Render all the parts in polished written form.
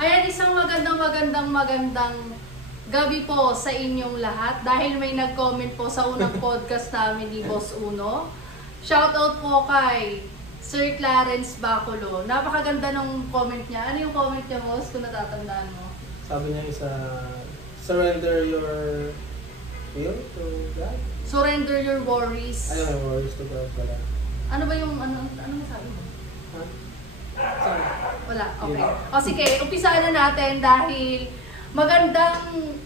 Ayan, isang magandang gabi po sa inyong lahat dahil may nag-comment po sa unang podcast namin ni Boss Uno. Shoutout po kay Sir Clarence Baculo. Napakaganda ng comment niya. Ano yung comment niya, Boss, kung natatandaan mo? Sabi niya surrender your will to God? Surrender your worries. Ayun, your worries to God pala. Ano ba yung, ano masabi mo? Ha? Saan? Wala, okay. O sige, umpisaan na natin dahil magandang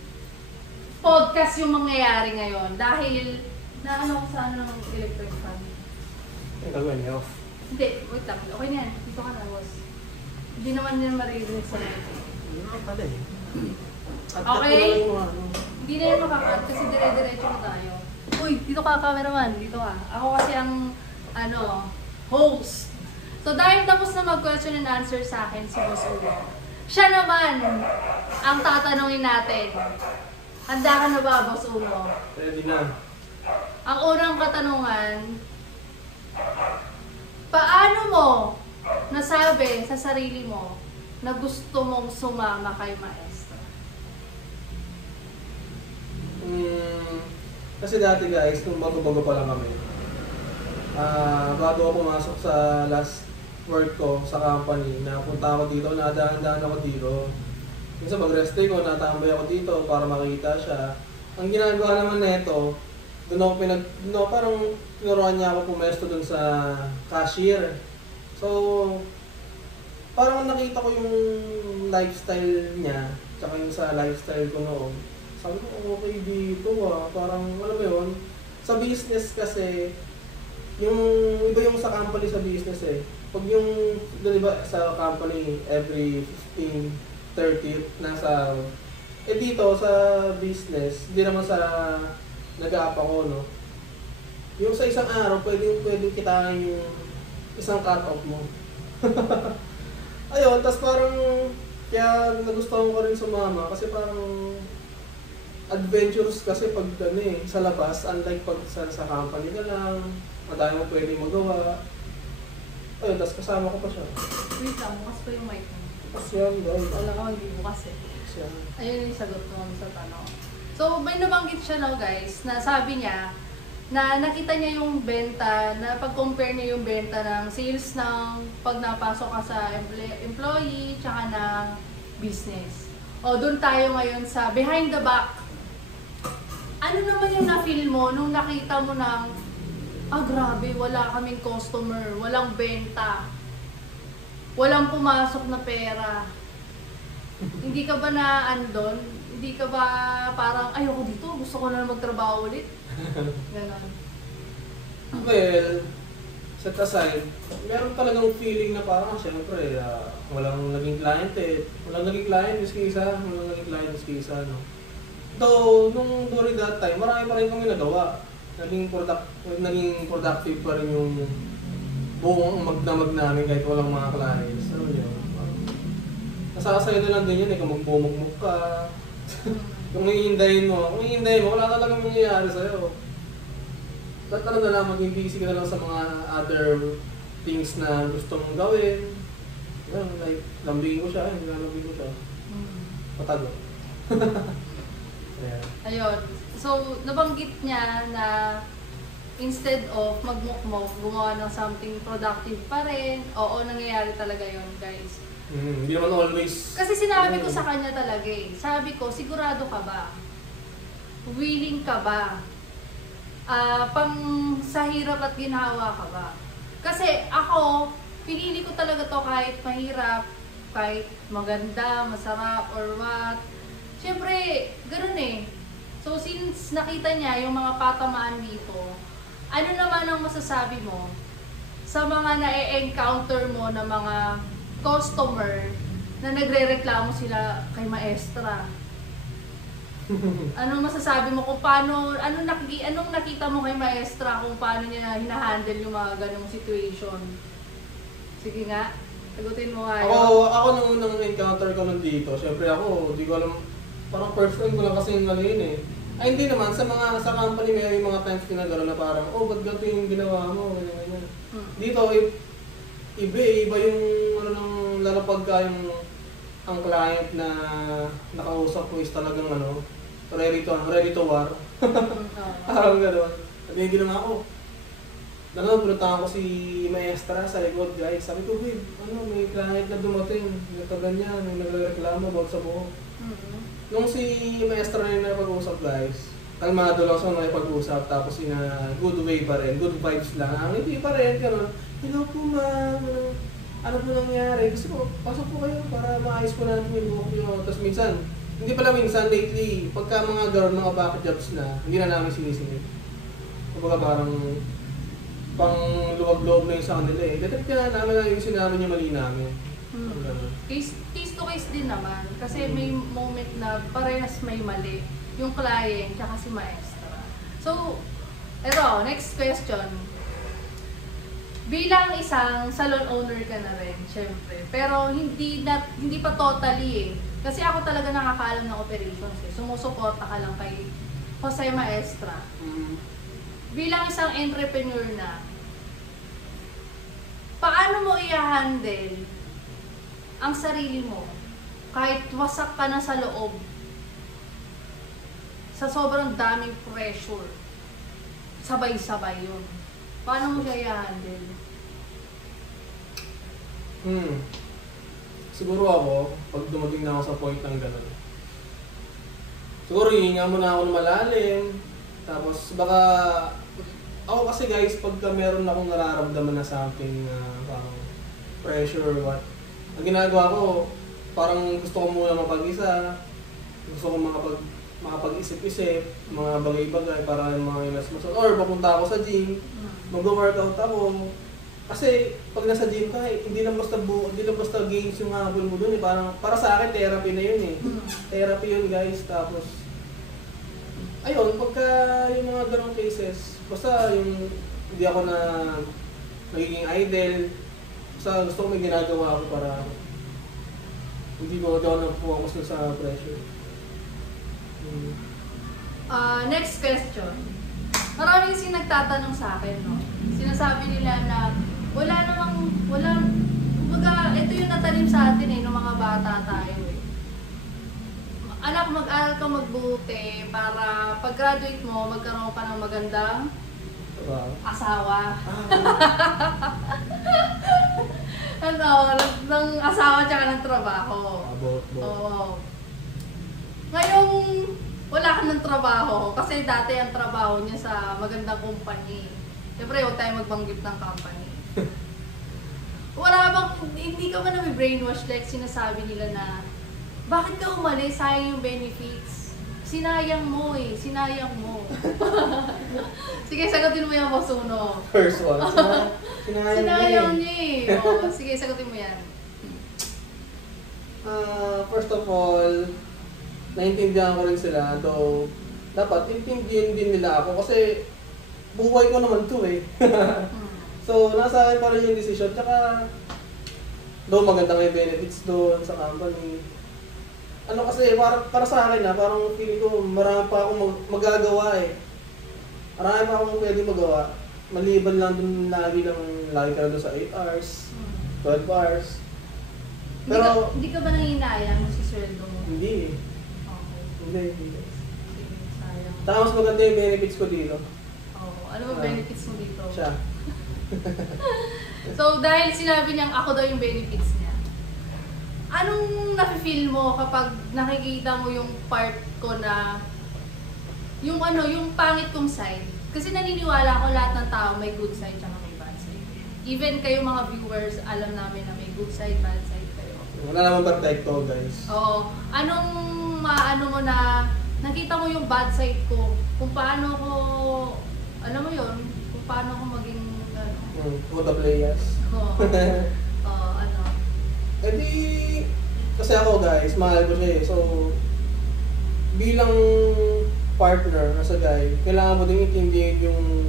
podcast yung mangyayari ngayon. Dahil, naano ko sa ano ng electric fan. Ang gagawin niya off. Hindi, wait lang. Okay na yan. Dito ka na, boss. Hindi naman nila maririnig sa live. Hindi naman pala eh. Okay? Hindi na yan makakat kasi dire-diretso na tayo. Uy, dito ka, cameraman. Dito ka. Ako kasi ang, host. So dahil tapos na mag-question and answer sa akin si Boss Uno, siya naman ang tatanungin natin. Handa ka na ba, Boss Uno? Ready na. Ang unang katanungan, paano mo nasabi sa sarili mo na gusto mong sumama kay Maestra? Kasi dati guys, nung bago-bago pa lang kami, bago ako pumasok sa last work ko sa company, napunta ako dito, nadahan-dahan ako dito. Minsan mag-rest day ko, natambay ako dito para makita siya. Ang ginagawa naman nito, doon ako parang tinuruan niya ako pumesto doon sa cashier. So, parang nakita ko yung lifestyle niya, tsaka yung sa lifestyle ko noon. Sabi ko, okay dito parang alam mo yun, sa business kasi, yung iba yung sa company sa business eh. Pag yung, di ba, sa company every 15, 30 nasa, dito sa business, hindi naman sa nag-a-up ako, no? Yung sa isang araw, pwedeng kitain yung isang cut-off mo. Ayun, tas parang, kaya nagustuhan ko rin sumama kasi parang adventurous kasi pag sa labas, unlike pag sa company ka lang, madami mo pwedeng magawa. Ayun, tas kasama ko pa siya. Wait lang, bukas pa yung mic mo. Bukas yan, guys. Wala ka, hindi bukas eh. Bukas yan. Ayun yung sagot ko sa tanong. So, may nabanggit siya now guys, na sabi niya, na nakita niya yung benta, na pag-compare niya yung benta ng sales ng pag napasok ka sa employee, tsaka ng business. O, doon tayo ngayon sa behind the back. Ano naman yung na-feel mo nung nakita mo ng, grabe, wala kaming customer, walang benta, walang pumasok na pera. Hindi ka ba na andon? Hindi ka ba parang, ayoko dito, gusto ko na magtrabaho ulit? Ganon. Well, set aside, meron talagang feeling na parang, syempre, walang naging client eh. Walang naging client, miski isa. No? Though, nung during that time, marami pa rin kami nagawa. Naging productive pa rin yung buong magdamag namin kahit walang mga clients. Ano yun? Nasasaya na lang din yun eh, kung magbumugmuk ka. Kung hihindayin mo, wala talagang mangyayari sa'yo. Tatala na lang, maging busy ka na lang sa mga other things na gusto mong gawin. Yan, like, lambingin ko siya, patago. Ayan. Ayun. So, nabanggit niya na instead of magmukmok, gumawa ng something productive pa rin. Oo, nangyayari talaga yun, guys. Hindi naman always. Kasi sinabi ko sa kanya talaga eh. Sabi ko, sigurado ka ba? Willing ka ba? Pang sa hirap at ginhawa ka ba? Kasi ako, pinili ko talaga to kahit mahirap, kahit maganda, masarap, or what. Siyempre, ganoon eh. So since nakita niya yung mga patamaan dito, ano naman ang masasabi mo sa mga na-encounter mo na mga customer na nagre-reklamo sila kay Maestra? Anong masasabi mo kung paano, anong nakita mo kay Maestra kung paano niya hinahandle yung mga ganong situation? Sige nga, sagutin mo nga yun. Ako nung unang encounter ko nandito, syempre ako, di ko alam, parang first time ko lang kasi yung lagay eh. Ay hindi naman, sa company may mga times din na gano'n na parang, ba't ganito yung ginawa mo, ganyan. Dito, iba yung, lalo pagka yung ang client na nakausap ko is talagang ano, ready to war. Parang gano'n. At yung ginawa ko, pinuntahan ko si Maestra sa likod, guys. Sabi ko, babe, may client na dumating, ganyan, may nagreklamo about sa buhok. Nung si Maestra na yung napag-usap, guys, kalmado lang sa mga pag-usap, tapos in a good way pa rin, good vibes lang. Hindi pa rin, gano'n. Hello po, ma'am. Ano po nangyari? Gusto ko, pasok po kayo para maayos po natin yung buhok nyo. Tapos minsan, hindi pala minsan, lately, pagka mga gano'n, mga back jobs na, hindi na namin sinisingit. Kumbaga parang pang luwag-loob na yung sa kanila eh. Detect ka na namin na yung sinabi niya mali namin. Case to case din naman. Kasi may moment na parehas may mali. Yung client, tsaka si Maestra. So, eto, next question. Bilang isang salon owner ka na rin, syempre. Pero hindi pa totally eh. Kasi ako talaga nakakaalam ng operations eh. Sumusuporta ka lang kay Jose Maestra. Bilang isang entrepreneur na, paano mo i-handle ang sarili mo kahit wasak ka na sa loob sa sobrang daming pressure? Sabay-sabay yun. Paano mo siya i-handle? Siguro ako, pag dumating na ako sa point ng gano'n, siguro hihinga muna ako ng malalim, tapos baka, ako kasi guys, pagka meron akong nararamdaman na something parang pressure or what, ang ginagawa ko, parang gusto ko muna mapag-isa, gusto ko makapag-isip-isip, mga bagay-bagay para mga inas-masal, or papunta ako sa gym, mag-workout ako. Kasi pag nasa gym ka, hindi lang basta gains yung habol mo dun eh. Parang, para sa akin, therapy na yun eh. Therapy yun guys, tapos ayun, pagka yung mga ganong cases, basta yung hindi ako na nagiging idle, basta gusto ko may ginagawa ako para hindi ako na-focus sa pressure. Next question. Marami kasi nagtatanong sa akin, no? Sinasabi nila na kumbaga, ito yung natanim sa atin eh, nung mga bata tayo eh. Anak, mag-aral ka magbuti para pag-graduate mo, magkaroon ka ng magandang asawa. Ng asawa tsaka ng trabaho. Oo. Ngayong wala ka ng trabaho, kasi dati ang trabaho niya sa magandang company. Siyempre, huwag tayo magbanggit ng company. Hindi ka ba na-brainwash like sinasabi nila na, bakit ka umalis? Sayang yung benefits. Sinayang mo eh. Sinayang mo. Sige, sagutin mo yan, Boss Uno. First one. Sinayang niya eh. Oh, sige, sagutin mo yan. First of all, naintindihan ko rin sila. Though, dapat intindihin din nila ako kasi buhay ko naman to eh. So, nasa akin pa rin yung decision. Tsaka, maganda nga yung benefits doon sa company. Ano kasi, para sa akin parang feeling ko marami pa akong magagawa eh. Marami pa akong pwede magawa. Maliban lang dun lagi ka na doon sa 8 hours, 12 hours. Pero, hindi ka ba nanginayang sa sweldo mo? Hindi eh. Okay. Hindi. Sige, sayang. Tapos maganda yung benefits ko dito. Ano ba benefits mo dito? Siya. So, dahil sinabi niyang ako daw yung benefits niya, anong nafe-feel mo kapag nakikita mo yung part ko na yung pangit kong side? Kasi naniniwala ko lahat ng tao may good side at may bad side. Even kayo mga viewers, alam namin na may good side, bad side kayo. Wala naman perfecto, guys. Oo. Anong maano mo na nakita mo yung bad side ko? Kung paano ko, alam mo yun, kung paano ko maging Who the players. Eh di, kasi ako guys, mahal ko siya eh. So, bilang partner as a guy, kailangan mo din intindihin yung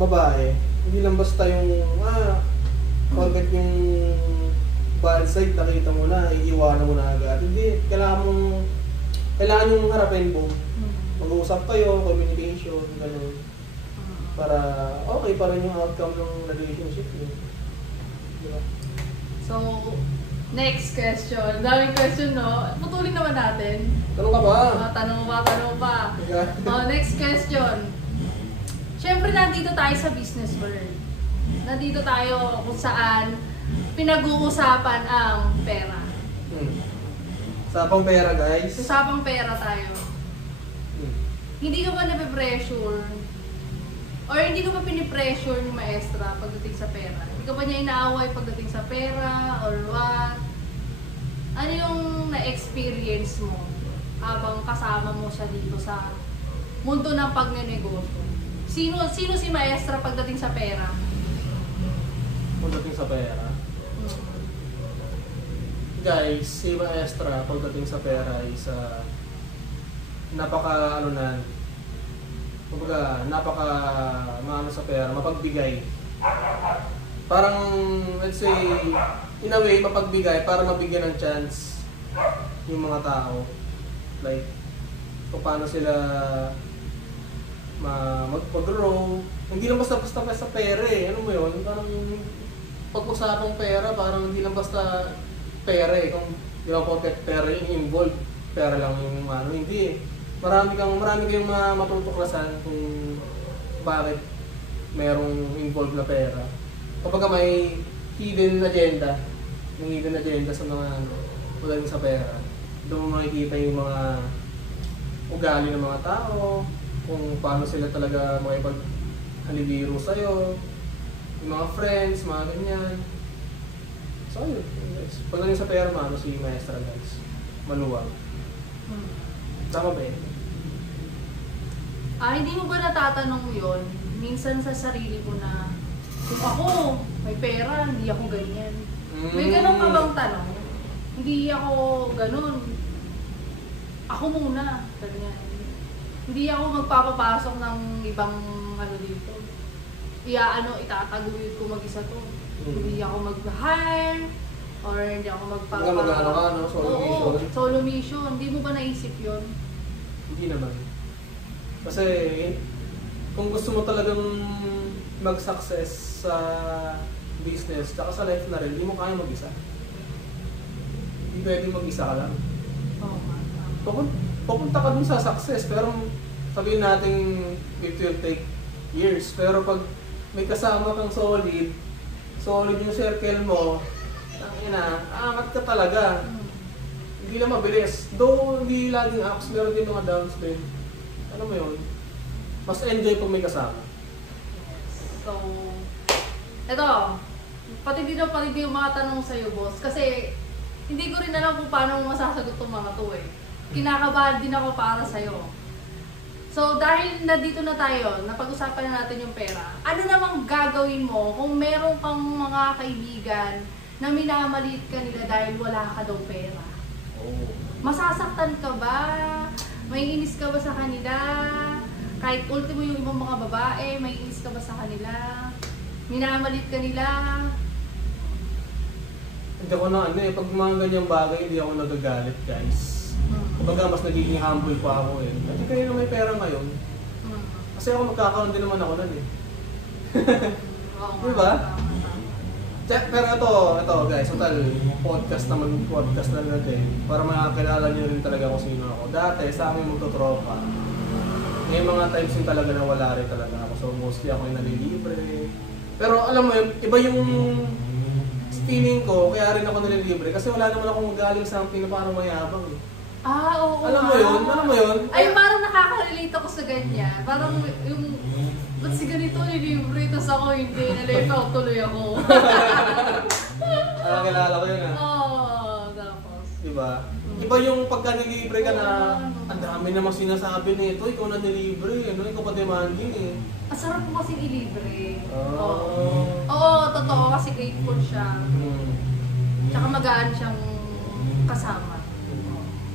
babae. Hindi lang basta yung, pagkat yung bad side, nakita mo na, iiwanan mo na agad. Hindi, kailangan yung harapin mo. Mag-uusap kayo, communication, gano'n. Para okay pa rin yung outcome ng relationship niyo. Diba? So, Next question. Daming question, no? Putulin naman natin. Tanong ka ba? Tanong pa. Next question. Siyempre, nandito tayo sa business world. Nandito tayo kung saan pinag-uusapan ang pera. Usapang pera, guys. Usapang pera tayo. Hindi ka ba nape-pressure? Or hindi ka ba pinipressure ni maestra pagdating sa pera? Hindi ka ba niya inaaway pagdating sa pera? Or what? Ano yung na-experience mo habang kasama mo siya dito sa mundo ng pagnenegosyo? Sino si maestra pagdating sa pera? Pagdating sa pera? Guys, si maestra pagdating sa pera is napaka maano sa pera, mapagbigay. Parang, let's say, in a way, mapagbigay para mabigyan ng chance yung mga tao. Like, kung paano sila mag-grow. Hindi lang basta-basta sa pera eh. Ano mo yun? Parang pag-usapang pera, parang hindi lang basta pera eh. Kung di ba porket pera yung involved, pera lang yung ano. Hindi eh. Marami kayong matutuklasan kung bakit merong involved na pera. Kapag may hidden agenda, sa mga pagdating sa pera, doon mo makikita yung mga ugali ng mga tao, kung paano sila talaga makipag-halibiro sa'yo, yung mga friends, mga ganyan. So yun, guys. Pagdating sa pera, si maestra, guys. Maluwag. Tama ba yun? Hindi mo ba natatanong yun? Minsan sa sarili ko na, kung ako, may pera, hindi ako ganyan. May ganun ka bang tanong? Hindi ako ganun. Ako muna, ganyan. Hindi ako magpapapasok ng ibang ano dito. Itataguyod ko mag-isa to. Hindi ako mag-hire, or hindi ako solo mission. Hindi mo ba naisip yun? Hindi naman. Kasi kung gusto mo talagang mag-success sa business tsaka sa life na rin, hindi mo kaya mag-isa. Hindi pwede mag-isa ka lang. Pupunta ka dun sa success, pero sabihin natin it will take years. Pero pag may kasama kang solid yung circle mo, aangat ka talaga. Hindi lang mabilis. Though hindi laging ups, meron din mga downs din. Ano mo yun? Mas enjoy pag may kasama. So, eto, pati yung mga tanong sa'yo, boss. Kasi, hindi ko rin alam kung paano mo masasagot itong mga to eh. Kinakabahan din ako para sa'yo. So, dahil nandito na tayo, napag-usapan na natin yung pera, ano namang gagawin mo kung meron kang mga kaibigan na minamaliit ka nila dahil wala ka daw pera? Masasaktan ka ba? May inis ka ba sa kanila? Kahit ultimo yung ibang mga babae, may inis ka ba sa kanila? Minamalit ka nila? Hindi ako pag mga ganyang bagay, hindi ako nagagalit, guys. Kumbaga, mas nagiging humble pa ako eh. Kasi kayo na may pera ngayon. Kasi ako magkakaroon din naman ako nun eh. Diba? Pero ito guys, total, podcast na natin. Para makakilala nyo rin talaga kung sino ako. Dati, sa amin magtotropa, may mga times yung talaga na wala rin talaga ako. So mostly ako yung nalilibre. Pero alam mo yun, iba yung feeling ko, kaya rin ako nalilibre. Kasi wala naman akong galing something na parang mayabang eh. Oo. Alam mo yun? Ay, parang nakaka-relate ako sa ganyan. Parang yung, ba't si ganito nilibre, tapos ako hindi, na-left out tuloy ako. Kilala ko yun Tapos. Diba? Iba yung pagka nilibre ka na, ang dami namang sinasabi nito, ikaw na nilibre, ikaw pa demanding eh. Ang sarap po kasi ilibre. Oo. Oo, totoo kasi grateful siya. Tsaka magaan siyang kasama.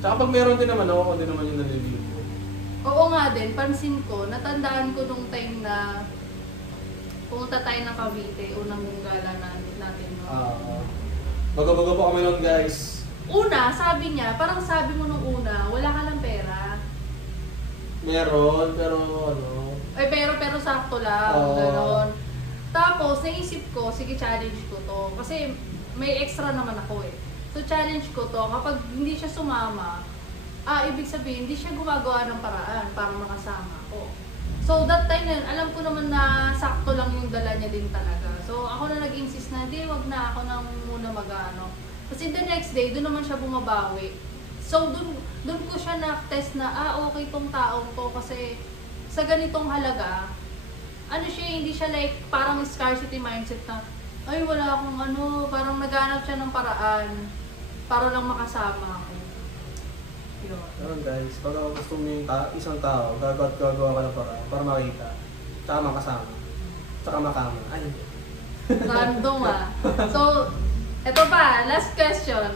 Tsaka pag meron din naman ako din naman yung nalilibre. Oo nga din, pansin ko, natandaan ko nung time na pumunta tayo ng Cavite, unang gala natin. Baga-baga po kami nun, guys. Una, sabi niya, parang sabi mo nung una, wala ka lang pera. Meron, pero Pero sakto lang, gano'n. Tapos, naisip ko, sige challenge ko to. Kasi may extra naman ako eh. So challenge ko to, kapag hindi siya sumama, ibig sabihin, hindi siya gumagawa ng paraan para makasama ako. So that time na yun, alam ko naman na sakto lang yung dala niya din talaga. So ako na nag-insist na, hindi, wag na ako nang muna mag-ano. Kasi the next day, doon naman siya bumabawi. So doon ko siya na-test na, okay tong taong to kasi sa ganitong halaga, ano siya, hindi siya like parang scarcity mindset na, ay wala akong ano, parang naghanap siya ng paraan para lang makasama ako. Yun. Ganun guys, pag gusto mo yung isang tao, gagawa ka ng paraan para makita, tsaka makasama, tsaka makama. Ay, hindi. Random So, eto pa, last question.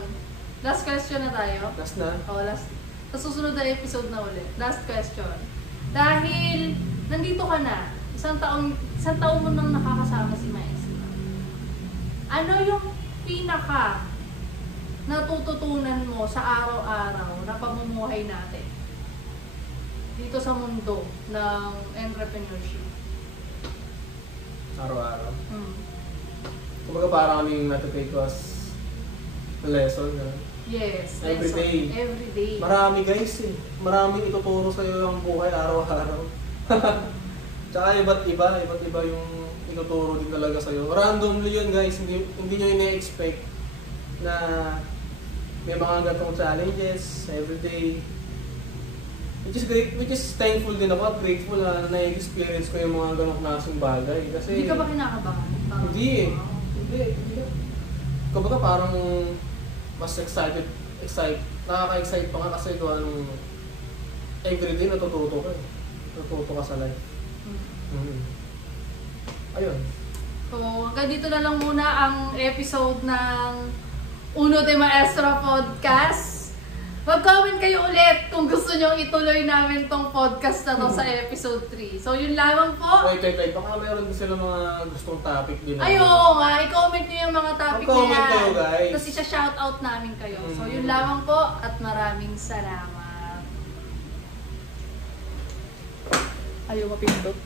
Last question na tayo. Last na? Oo, last. Sa susunod na episode na ulit. Last question. Dahil nandito ka na, isang taon mo nang nakakasama si Maestra. Ano yung pinaka natututunan mo sa araw-araw na pamumuhay natin dito sa mundo ng entrepreneurship? Araw-araw. Kumbaga parang kaming natitake ko as lesson. Yes. Every day. Every day. Marami guys eh. Maraming ituturo sa'yo ang buhay araw-araw. Tsaka iba't iba yung ituturo din talaga sa'yo. Randomly yun guys, hindi nyo ina-expect na may mga gatong challenges every day. Which is great, which is thankful din ako at grateful na na-experience ko yung mga ganong klaseng bagay. Kasi Hindi ka ba kinakabahan? Hindi eh. Hindi. Kumbaga parang mas excited, nakaka-excite pa nga kasi kung anong everyday natututo ka eh. Natututo ka sa life. Ayun. So, hanggang dito na lang muna ang episode ng Uno de Maestra Podcast. Mag-comment kayo ulit kung gusto nyo ituloy namin tong podcast na to sa episode 3. So, yun lamang po. Wait. Baka meron din sila mga gustong topic din. Ay, oo nga. I-comment nyo yung mga topic na Mag-comment yan. kayo, guys. Tapos isa-shoutout namin kayo. So, yun lamang po at maraming salamat. Ayaw mapindot.